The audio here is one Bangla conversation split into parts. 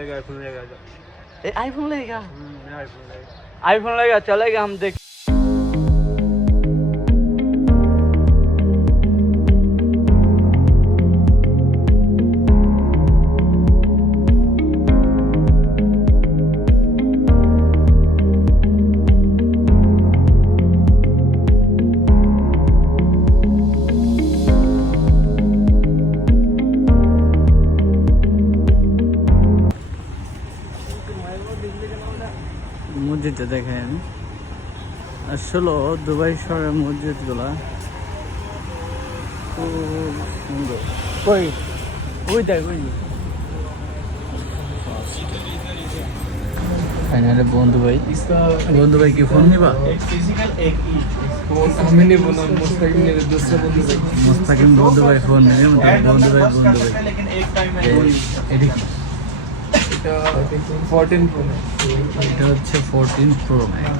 आईफोन लेगा आईफोन लेगा चलेगा हम देख মসজিদটা দেখেন আসলে দুবাই শহরের মসজিদগুলা খুব সুন্দর কই ওই দেখ ওই ফাইনালি বন্ধু ভাই কি ফোন নিবা মুস্তাকিম বন্ধু ভাই ফোন নেবে বন্ধু ভাই এটা কি এটা হচ্ছে 14 Pro Max।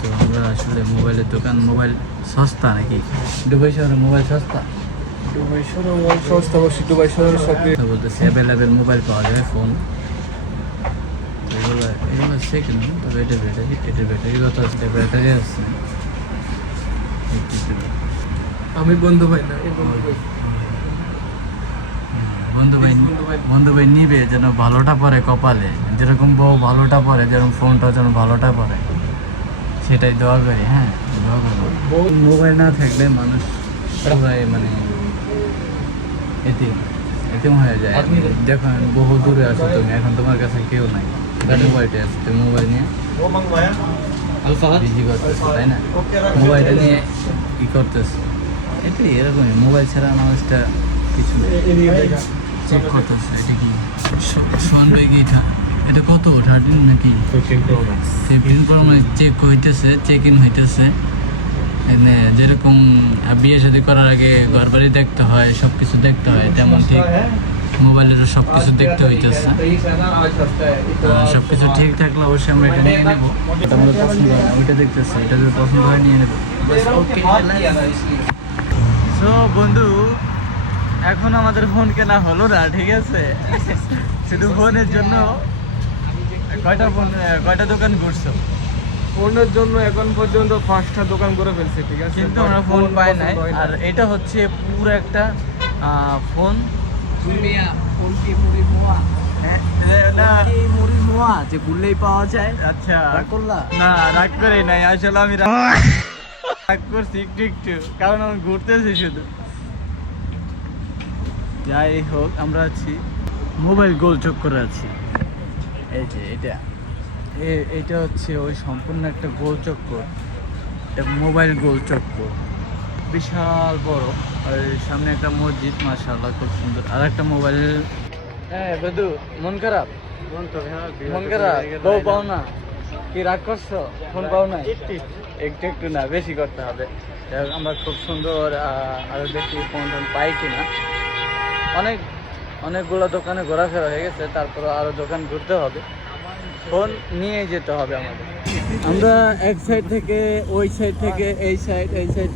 তো আমরা আসলে মোবাইলের দোকান মোবাইল সস্তা নাকি দুবাই শহরে মোবাইল সস্তা দুবাই শহরে সব বলতেছে অ্যাভেলেবেল মোবাইল পাওয়া যায় ফোন এগুলো সেকেন্ড তবে এটা ব্যাটারি কত আছে ব্যাটারি আছে আমি বন্ধু ভাই না বন্ধু ভাই নিবে যেন ভালোটা পরে কপালে যেরকম বউ ভালোটা পরে যেরকম ফোনটা যেন ভালোটা পরে সেটাই দোয়া করি। হ্যাঁ দোয়া করবো মোবাইল না থাকলে মানুষ পুরাই মানে এতিম হয়ে যায়। দেখো বহু দূরে আছো তুমি এখন তোমার কাছে কেউ নাই মোবাইলটা আছে তুমি মোবাইল নিয়ে বিজি করতেছো তাই না মোবাইলটা নিয়ে কি করতেছো এটাই এরকমই মোবাইল ছাড়া মানুষটা কিছু চেক করতেছে এটা কি সোয়ানবাই কি এটা কত 13 নাকি 15 Pro Max চেক হইতেছে চেক ইন হইতেছে এনে যেরকম বিয়ে শাদী করার আগে ঘর বাড়ি দেখতে হয় সব কিছু দেখতে হয় তেমন ঠিক মোবাইলেরও সব কিছু দেখতে হইতেছে সব কিছু ঠিক থাকলে অবশ্যই আমরা এটা নিয়ে নেবো আমাদের পছন্দ হয় না ওইটা দেখতেছি এটা যদি পছন্দ হয় নিয়ে নেবো। সো বন্ধু এখন আমাদের ফোন কেনা হলো না ঠিক আছে শুধু ফোনের জন্য কয়টা দোকান ঘুরছো ফোনের জন্য এখন পর্যন্ত 5টা দোকান করে ফেলছে ঠিক আছে কিন্তু আমরা ফোন পাই নাই আর এটা হচ্ছে পুরো একটা ফোন যে বললেই পাওয়া যায়। আচ্ছা না রাগ করে নাই আসলে আমি রাগ করছি একটু কারণ আমি ঘুরতেছি শুধু। যাই হোক আমরা আছি মোবাইল গোল চক্করে আছি এই যে এটা হচ্ছে ওই সম্পূর্ণ একটা গোল চক্কর মোবাইল গোল চক্কর বিশাল বড় আর সামনে একটা মসজিদ মাশাআল্লাহ খুব সুন্দর আর একটা মোবাইল। হ্যাঁ বন্ধু মন খারাপ বউ পাও না কি রাগ করছো ফোন পাও না একটু না বেশি করতে হবে। আমরা খুব সুন্দর আরো দেখি ফোন পাই কিনা অনেকগুলো দোকানে ঘোরাফেরা হয়ে গেছে তারপর আরো দোকান ঘুরতে হবে ফোন নিয়ে যেতে হবে আমাদের। আমরা এক সাইড থেকে ওই সাইড থেকে এই সাইড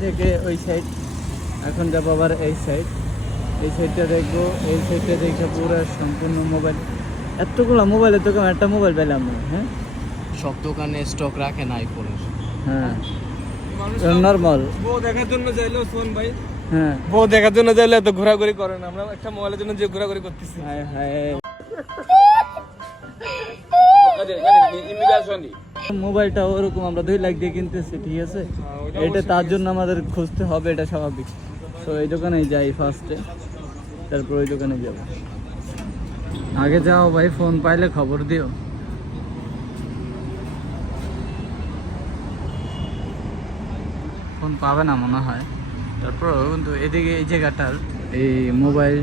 থেকে ওই সাইড এখন যাবো আবার এই সাইডটা দেখবো এই সাইডটা দেখে পুরো সম্পূর্ণ মোবাইল এতগুলো মোবাইলের দোকান একটা মোবাইল পেলাম না। হ্যাঁ সব দোকানে স্টক রাখে না আইফোনের হ্যাঁ নরমাল বউ দেখার জন্য যাইলো ফোন ভাই হ্যাঁ বউ দেখার জন্য যাইলে এত ঘোরাঘুরি করে না আমরা একটা মোবাইলের জন্য যে ঘোরাঘুরি করতেছি। হায় মোবাইলটা ওরকম আমরা 2 লাখ দিয়ে কিনতেছি ঠিক আছে এটা তার জন্য আমাদের খুঁজতে হবে এটা স্বাভাবিক। তো এই দোকানেই যাই ফার্স্টে তারপর ওই দোকানে যাব। আগে যাও ভাই ফোন পাইলে খবর দিও। ফোন পাবে না মনে হয় তারপর কিন্তু এদিকে এই জায়গাটার এই মোবাইল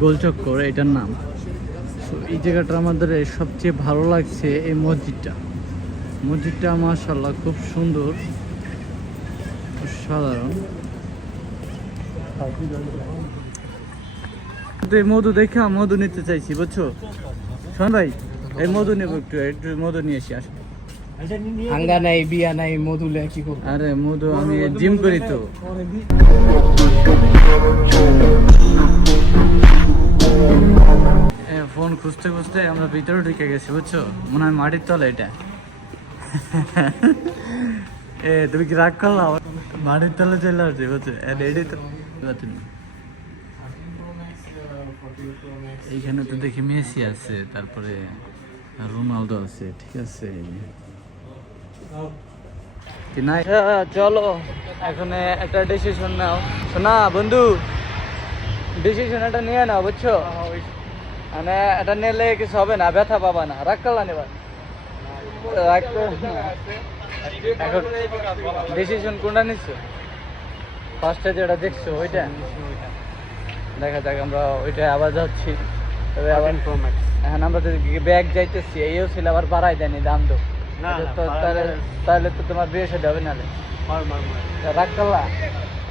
গোলচক্কর এটার নাম। তো এই জায়গাটা আমাদের সবচেয়ে ভালো লাগছে এই মসজিদটা মাশাআল্লাহ খুব সুন্দর সাধারণ। মধু দেখা মধু নিতে চাইছি বুঝছো শোন ভাই এই মধু নেবো একটু মধু নিয়ে এসি আসো। হাঙ্গা নাই বিয়া নাই মধুলে কি করব আরে মধু আমি জিম করি তো ফোন খুঁজতে খুঁজতে আমরা ভিতরে ঢুকে গেছি বুঝছো, মনে হয় মাটির তলে এটা। তুমি কি রাগ করলা? মাটির তলে চলে আসছে বুঝছো, এটাই তো এইখানে তো দেখি মেসি আছে, তারপরে রোনালদো আছে, ঠিক আছে। কি না, চলো এখন একটা ডিসিশন নাও। শোনা বন্ধু, ডিসিশন একটা নিয়ে নাও বুঝছো, মানে এটা নিলে কিছু হবে না, ব্যথা পাবা না, রাগ করলা নেবার রাগ এখন ডিসিশন কোনটা নিচ্ছ? ফার্স্টে যেটা দেখছো ওইটা দেখা যাক, আমরা ওইটা আবার যাচ্ছি। তবে আবার এখন আমরা ব্যাগ যাইতেছি, এইও ছিল আবার বাড়াই দেয়নি দাম তো, তাহলে তো তোমার বিয়ে সাথে হবে নাহলে। রাগ করলা?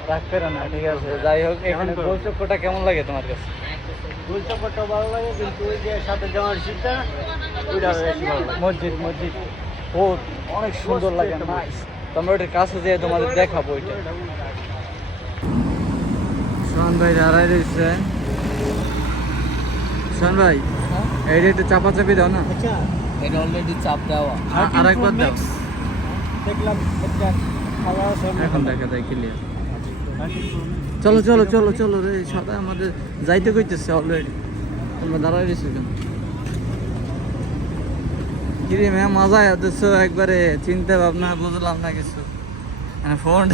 রাগ করো না, ঠিক আছে। যাই হোক, এখানে গোল চক্করটা কেমন লাগে তোমার কাছে? গোল চক্করটা ভালো লাগে, কিন্তু ওই যে সাথে যাওয়ার শীতটা ওইটা বেশি ভালো লাগে। মসজিদ মসজিদ ও অনেক সুন্দর লাগে, তোমরা ওইটার কাছে যেয়ে তোমাদের দেখাবো ওইটা। সোহান ভাই দাঁড়াই রয়েছে। সোহান ভাই, এইটা একটু চাপাচাপি দাও না। আচ্ছা, এটা অলরেডি চাপ দেওয়া, আর একবার দাও। দেখলাম একটা খাওয়া আছে, এখন দেখা যায় ক্লিয়ার। চলো চলো চলো চলো রে, সবাই আমাদের যাইতে কইতেছে অলরেডি, তোমরা দাঁড়াই রয়েছো কেন? কিরে ম্যাম, মজা হতেছো একবারে, চিন্তা ভাবনা বুঝলাম না কিছু, মানে ফোন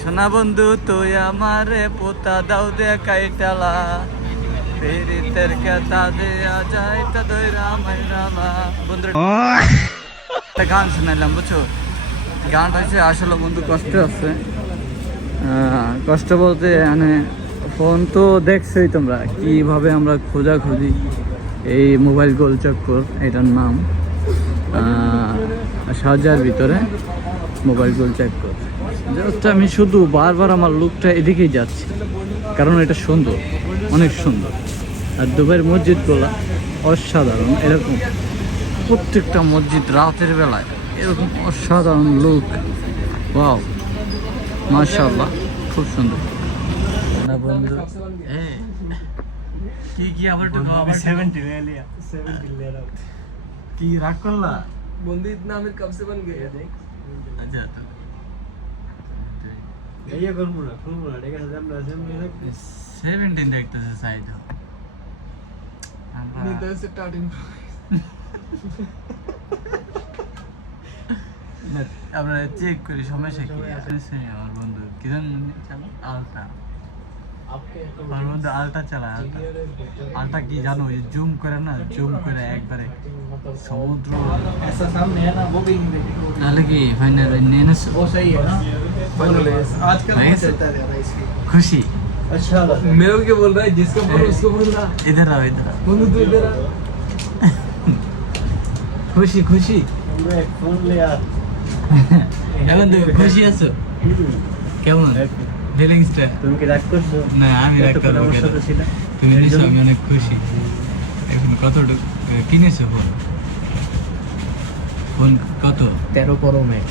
শোনা বন্ধু, তুই আমারে পোতা দাও দে কাইটালা, ফেরিতের কেতা দে আজাই তা দইরা মাইরালা। বন্ধু একটা গান শুনাইলাম বুঝছো, গানটা হচ্ছে আসলে বন্ধু কষ্ট আছে, কষ্ট বলতে মানে ফোন তো দেখছোই তোমরা কিভাবে আমরা খোঁজাখুঁজি, এই মোবাইল গোল চক্কর এটার নাম, সাজার ভিতরে মোবাইল গোল চক্কর। জাস্ট আমি শুধু বারবার আমার লুকটা এদিকেই যাচ্ছি, কারণ এটা সুন্দর, অনেক সুন্দর। আর দুবাইয়ের মসজিদগুলো অসাধারণ, এরকম প্রত্যেকটা মসজিদ রাতের বেলায় এরকম অসাধারণ লুক, ওয়াও মাশাআল্লাহ, খুব সুন্দর না বন্ধু। কি কি আবার একটু 70 ले लिया, 70 ले रहा हूं। কি রাগ করলা? बंदी इतना आमिर कब से बन गए हैं देख। আচ্ছা তো ये फॉर्मूला ठीक है, हम लाजम 17 দেখতেছে সাইড नहीं तो से स्टार्टिंग আমরা চেক করি সমস্যা কি আছে। আমার বন্ধু কিরণ চালা আলটা, আমার বন্ধু আলটা চালা, আলটা কি জানো, জুম করে না, জুম করে একবারে সমুদ্র। ऐसा सामने है ना, वो भी नहीं देखो। তাহলে কি ফাইনাল নিয়ে নেছো? वो सही है ना, फाइनली आजकल भाई बहुत चलता है इस पे। খুশি? अच्छा लगा। मेरे को क्या बोल रहा है, जिसको बोलो उसको बोल रहा। इधर आओ इधर आओ। बंदू तू इधर आ। খুশি খুশি हमने एक फोन लिया। এখন তো খুশি আছো? কেমন ফিলিংসটা? তুমি কি রাগ করছো? না আমি রাগ করবো আমার কেন? সাথে ছিল। তুমি নিছো, আমি অনেক খুশি। এখন কতটুকু কিনেছো ফোন? ফোন কত? 13 Pro Max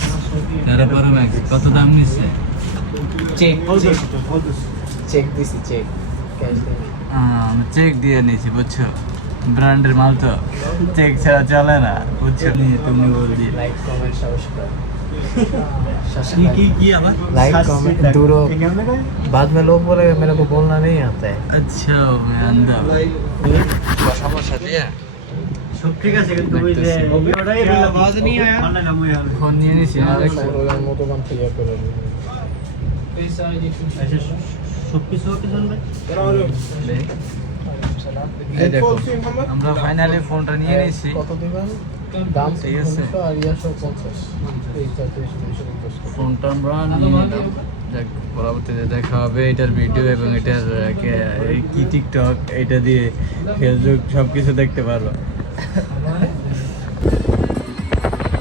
13 Pro Max কত দাম নিচ্ছে? চেক बहुत চেক দিছি, চেক ক্যাশ দিই। আমি চেক দিয়ে নিয়েছি বুঝছো, ব্র্যান্ডের মাল তো চেক ছাড়া চলে না বুঝছো। নিয়ে তুমি বলছি लाइक कमेंट सब्सक्राइब কি আবার लाइक कमेंट दूरो। कैमरे का बाद में लोग बोले मेरे को बोलना नहीं आता है। আচ্ছা मैं अंधा সমস্যা দিয়ে सब ठीक है, কিন্তু ওই যে ওটাই आवाज नहीं आया, ভালো লাগা মুই হবে। ফোন নিয়ে নিছি না দেখছো। মতো গান ক্লিয়ার করে আচ্ছা, সব কিছু ওকে চলবে। এই দেখো আমরা ফাইনালি ফোনটা নিয়ে নিয়েছি। কত দিবেন দাম? ঠিক আছে। 1900 আর 50 এইটা 250। ফোনটা আমরা নিয়ে নিলাম, দেখ পরবর্তীতে দেখা হবে এটার ভিডিও এবং এটার কি টিকটক এটা দিয়ে ফেসবুক সব কিছু দেখতে পারবো।